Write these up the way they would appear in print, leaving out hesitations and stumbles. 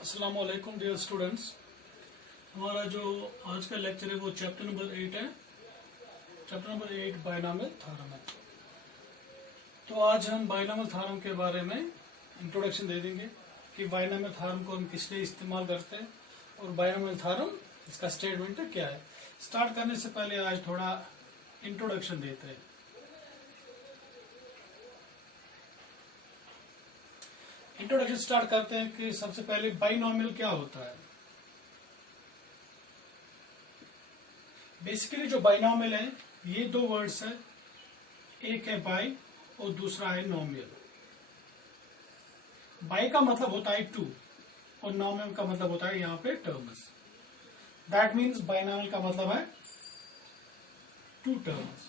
अस्सलाम वालेकुम dear students. हमारा जो आज का लेक्चर है वो चैप्टर नंबर 8 है। चैप्टर नंबर 8 बायनॉमियल थ्योरम है। तो आज हम बायनॉमियल थ्योरम के बारे में इंट्रोडक्शन दे देंगे कि बायनॉमियल थ्योरम को हम किस लिए इस्तेमाल करते हैं और बायनॉमियल थ्योरम इसका स्टेटमेंट क्या है। स्टार्ट करने से पहले आज थोड़ा इंट्रोडक्शन देते हैं। इंट्रोडक्शन स्टार्ट करते हैं कि सबसे पहले बाइनॉमियल क्या होता है। बेसिकली जो बाइनॉमियल है ये दो वर्ड्स है, एक है बाई और दूसरा है नॉमियल। बाई का मतलब होता है टू और नॉमियल का मतलब होता है यहाँ पे टर्म्स। दैट मीन्स बाइनॉमियल का मतलब है टू टर्म्स।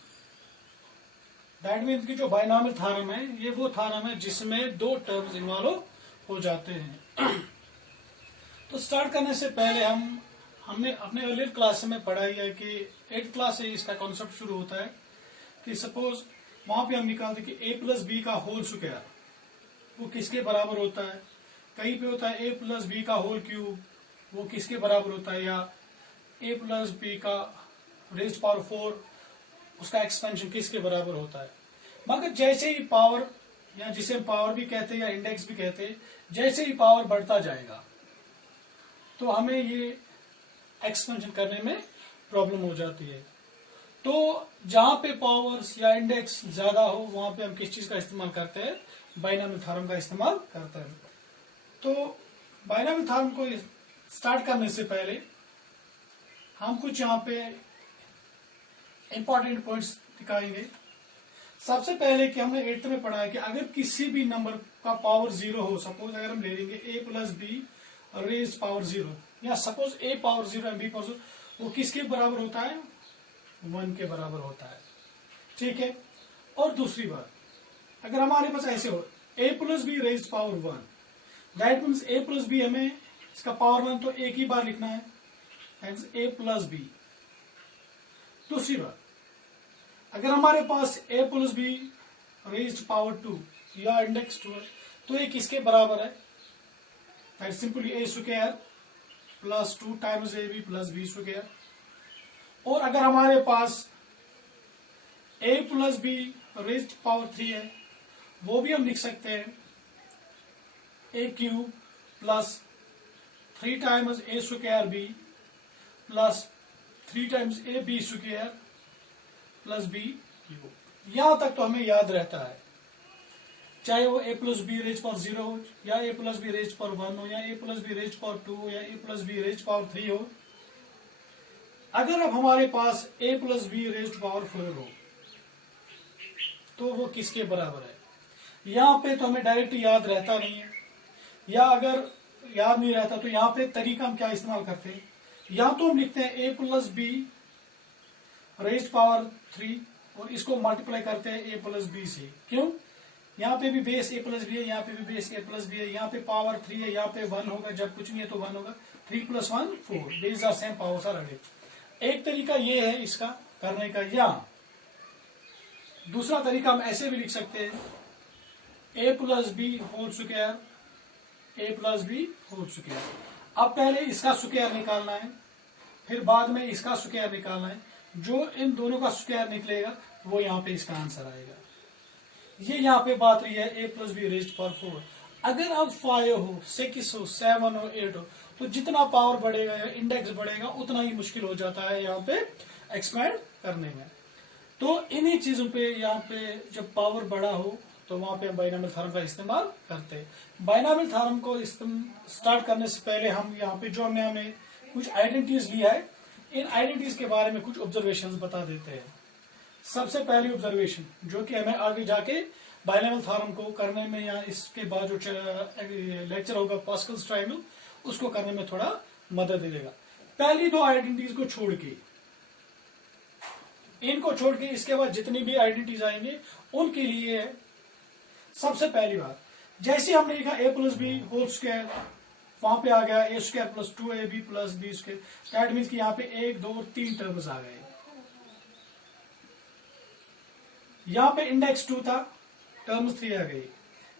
दैट मीन्स कि जो बाइनॉमियल थ्योरम है ये वो थ्योरम है जिसमें दो टर्म्स इन्वॉल्व हो जाते हैं। तो स्टार्ट करने से पहले हमने अपने अर्लियर क्लास में पढ़ाई है कि 8th क्लास से इसका कॉन्सेप्ट शुरू होता है कि सपोज वहां पे हम निकालते कि a प्लस बी का होल स्क्वायर वो किसके बराबर होता है। कहीं पे होता है a प्लस बी का होल क्यूब वो किसके बराबर होता है, या a प्लस बी का रेज्ड पावर 4 उसका एक्सपेंशन किसके बराबर होता है। मगर जैसे ही पावर, या जिसे हम पावर भी कहते हैं या इंडेक्स भी कहते हैं, जैसे ही पावर बढ़ता जाएगा तो हमें ये एक्सपेंशन करने में प्रॉब्लम हो जाती है। तो जहां पे पावर्स या इंडेक्स ज्यादा हो वहां पे हम किस चीज का इस्तेमाल करते हैं, बाइनॉमियल थ्योरम का इस्तेमाल करते हैं। तो बाइनॉमियल थ्योरम को स्टार्ट करने से पहले हम कुछ यहाँ पे इंपॉर्टेंट पॉइंट्स दिखाएंगे। सबसे पहले कि हमने 8th में पढ़ा है कि अगर किसी भी नंबर का पावर 0 हो, सपोज अगर हम ले लेंगे a plus B raise power 0, या suppose a power 0 and b power 0, वो किसके बराबर होता है, 1 के बराबर होता है। ठीक है। और दूसरी बात, अगर हमारे पास ऐसे हो a plus B raise power 1, that means a plus B हमें इसका पावर 1 तो एक ही बार लिखना है, a प्लस बी। दूसरी बात, अगर हमारे पास a plus B raised power 2 या इंडेक्स 2 है तो ये किसके बराबर है, that simply a square plus 2 times ab plus b square. और अगर हमारे पास a plus B raised power 3 है वो भी हम लिख सकते हैं a cube plus 3 times a square b plus 3 times a b square plus B cube. यहां तक तो हमें याद रहता है, चाहे वो a plus B raise power 0 हो, या a plus B raise power 1 हो, या a plus B raise power 2 हो, या a plus B raise power 3 हो। अगर अब हमारे पास a plus B raise power 4 हो तो वो किसके बराबर है। यहाँ पे तो हमें डायरेक्ट याद रहता नहीं है, या अगर याद नहीं रहता तो यहाँ पे तरीका हम क्या इस्तेमाल करते हैं, या तो हम लिखते हैं a plus B raised power 3 और इसको मल्टीप्लाई करते हैं a प्लस बी से। क्यों, यहाँ पे भी बेस a प्लस बी है, यहाँ पे भी बेस a प्लस बी है, यहाँ पे पावर 3 है, यहाँ पे 1 होगा, जब कुछ नहीं है तो 1 होगा। 3 plus 1 4, base are same, powers are added. एक तरीका ये है इसका करने का, या दूसरा तरीका हम ऐसे भी लिख सकते हैं a plus B whole square, a plus B whole square. अब पहले इसका स्क्वायर निकालना है, फिर बाद में इसका स्क्वायर निकालना है। जो इन दोनों का स्क्वायर निकलेगा वो यहाँ पे इसका आंसर आएगा। ये यहाँ पे बात रही है a plus B raised power 4। अगर अब 5 हो, 6 हो, 7 हो, 8 हो तो जितना पावर बढ़ेगा या इंडेक्स बढ़ेगा उतना ही मुश्किल हो जाता है यहाँ पे एक्सपेंड करने में। तो इन्हीं चीजों पे यहाँ पे जब पावर बड़ा हो तो वहां पे हम बाइनॉमियल थ्योरम का इस्तेमाल करते हैं। बाइनॉमियल थ्योरम को स्टार्ट करने से पहले हम यहाँ पे जो हमने कुछ आइडेंटिटीज लिया है, इन आइडेंटिटीज के बारे में कुछ ऑब्जर्वेशंस बता देते हैं। सबसे पहली ऑब्जर्वेशन जो कि हमें आगे जाके बाइनॉमियल थ्योरम को करने में, या इसके बाद जो लेक्चर होगा पास्कल्स ट्रायंगल, उसको करने में थोड़ा मदद देगा। पहली दो आइडेंटिटीज को छोड़ के, इनको छोड़ के इसके बाद जितनी भी आइडेंटिटीज आएंगे उनके लिए सबसे पहली बात, जैसे हमने लिखा a plus B whole square, वहां पे आ गया a square plus 2ab plus B square. That means कि यहाँ पे 1 2 3 टर्म्स आ गए। यहाँ पे इंडेक्स 2 था, टर्म्स 3 आ गई।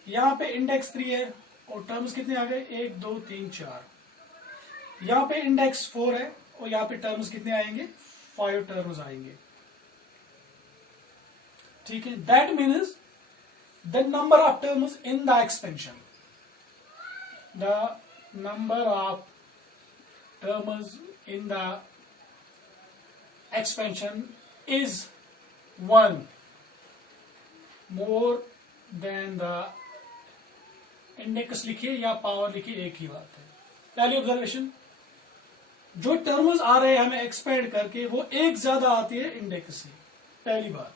यहाँ पे इंडेक्स 3 है, और टर्म्स कितने आ गए 1 2 3 4। यहाँ पे इंडेक्स 4 है और यहाँ पे टर्म्स कितने आएंगे 5 टर्म्स आएंगे। ठीक है, that means the number of terms in the expansion, the number of terms in the expansion is 1 more than the index लिखिए या पावर लिखिए, एक ही बात है। पहली ऑब्जर्वेशन, जो टर्म्स आ रहे हैं हमें एक्सपेंड करके वो एक ज्यादा आती है इंडेक्स से, पहली बात।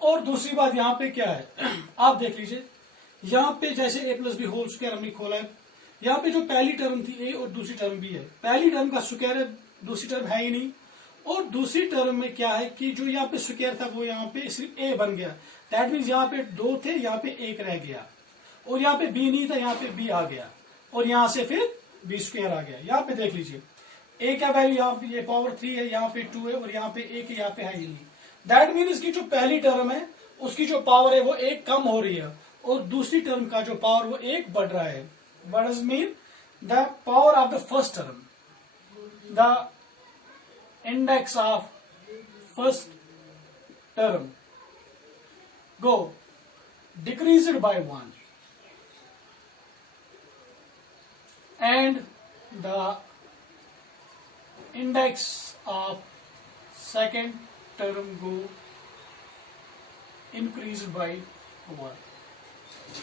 और दूसरी बात यहां पे क्या है आप देख लीजिए, यहां पे जैसे a plus B whole square हमने खोला है, यहां पे जो पहली टर्म थी a और दूसरी टर्म b है, पहली टर्म का स्क्वायर है, दूसरी टर्म है ही नहीं। और दूसरी टर्म में क्या है कि जो यहाँ पे स्क्वायर था वो यहाँ पे सिर्फ a बन गया, दैट मीन्स यहाँ पे 2 थे, यहाँ पे 1 रह गया, और यहाँ पे b नहीं था, यहाँ पे b आ गया, और यहां से फिर b स्क्वायर आ गया। यहाँ पे देख लीजिए a का वैल्यू यहाँ पे ये पावर 3 है, यहाँ पे 2 है, और यहाँ पे 1 है, यहाँ पे है ही नहीं। दैट मीन्स की जो पहली टर्म है उसकी जो पावर है वो 1 कम हो रही है, और दूसरी टर्म का जो पावर वो 1 बढ़ रहा है। What does mean, the power of the first term, the index of first term go decreased by 1 and the index of second term go increased by 1।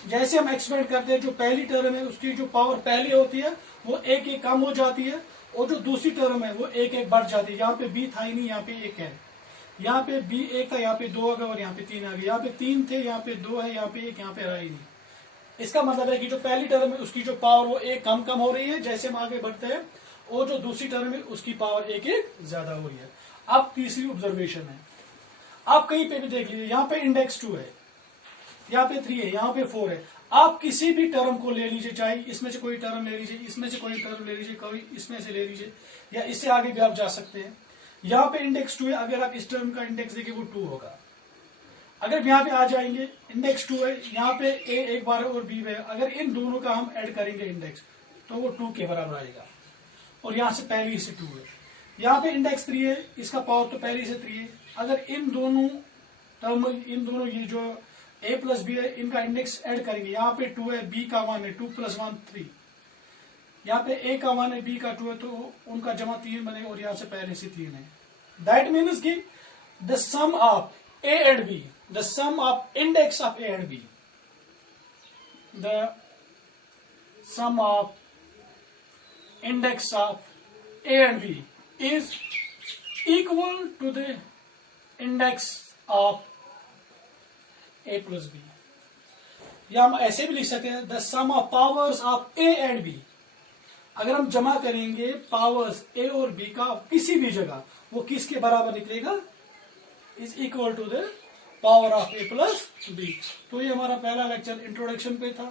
जैसे हम एक्सपेंड करते हैं, जो पहली टर्म है उसकी जो पावर पहली होती है वो 1 1 कम हो जाती है, और जो दूसरी टर्म है वो 1 1 बढ़ जाती है। यहाँ पे b था ही नहीं, यहाँ पे 1 है, यहाँ पे b 1 था, यहाँ पे 2 आ गया, और यहाँ पे 3 आ गया, यहाँ पे 3 थे, यहाँ पे 2 है, यहाँ पे 1, यहाँ पे रहा ही नहीं। इसका मतलब है कि जो पहली टर्म है उसकी जो पावर वो 1 कम कम हो रही है जैसे हम आगे बढ़ते हैं, और जो दूसरी टर्म है उसकी पावर 1 1 ज्यादा हो रही है। अब तीसरी ऑब्जर्वेशन है, आप कहीं पे भी देख लीजिए, यहाँ पे इंडेक्स 2 है, यहाँ पे 3 है, यहाँ पे 4 है। आप किसी भी टर्म को ले लीजिए, चाहे इसमें से कोई टर्म ले लीजिए, इसमें से कोई टर्म ले लीजिए, कोई इसमें से ले लीजिए, या इससे आगे भी आप जा सकते हैं। यहाँ पे इंडेक्स 2 है, अगर आप इस टर्म का इंडेक्स देखिए वो 2 होगा। अगर यहाँ पे आ जाएंगे, इंडेक्स 2 है, यहाँ पे a एक बार है और b है, अगर इन दोनों का हम ऐड करेंगे इंडेक्स तो वो 2 के बराबर आएगा, और यहाँ से पहली से 2 है। यहाँ पे इंडेक्स 3 है, इसका पावर तो पहली से 3 है। अगर इन दोनों टर्म, इन दोनों ये जो a प्लस बी है इनका इंडेक्स ऐड करेंगे, यहाँ पे 2 है, b का 1 है, 2 + 1 3, यहाँ पे a का 1 है, b का 2 है, तो उनका जमा 3 बनेगा, और यहाँ से पहले से 3 है। दैट मीन्स की the sum of a and b, the sum of index of a and b, the sum of index of a and b is equal to the index of a plus b, या हम ऐसे भी लिख सकते हैं the sum of powers of a and b। अगर हम जमा करेंगे पावर्स a और b का किसी भी जगह, वो किसके बराबर निकलेगा, is equal to the power of a plus b। तो ये हमारा पहला लेक्चर इंट्रोडक्शन पे था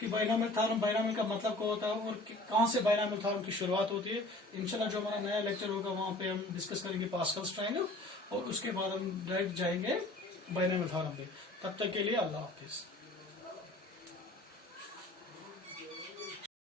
कि बाइनोमियल थ्योरम, बाइनोमियल का मतलब क्या होता है और कहां से बाइनोमियल थ्योरम की शुरुआत होती है। इंशाल्लाह जो हमारा नया लेक्चर होगा वहां पे हम डिस्कस करेंगे पास्कल्स ट्रायंगल, और उसके बाद हम डायरेक्ट जाएंगे बाइनोमियल थ्योरम पे। तब तक के लिए अल्लाह हाफिज।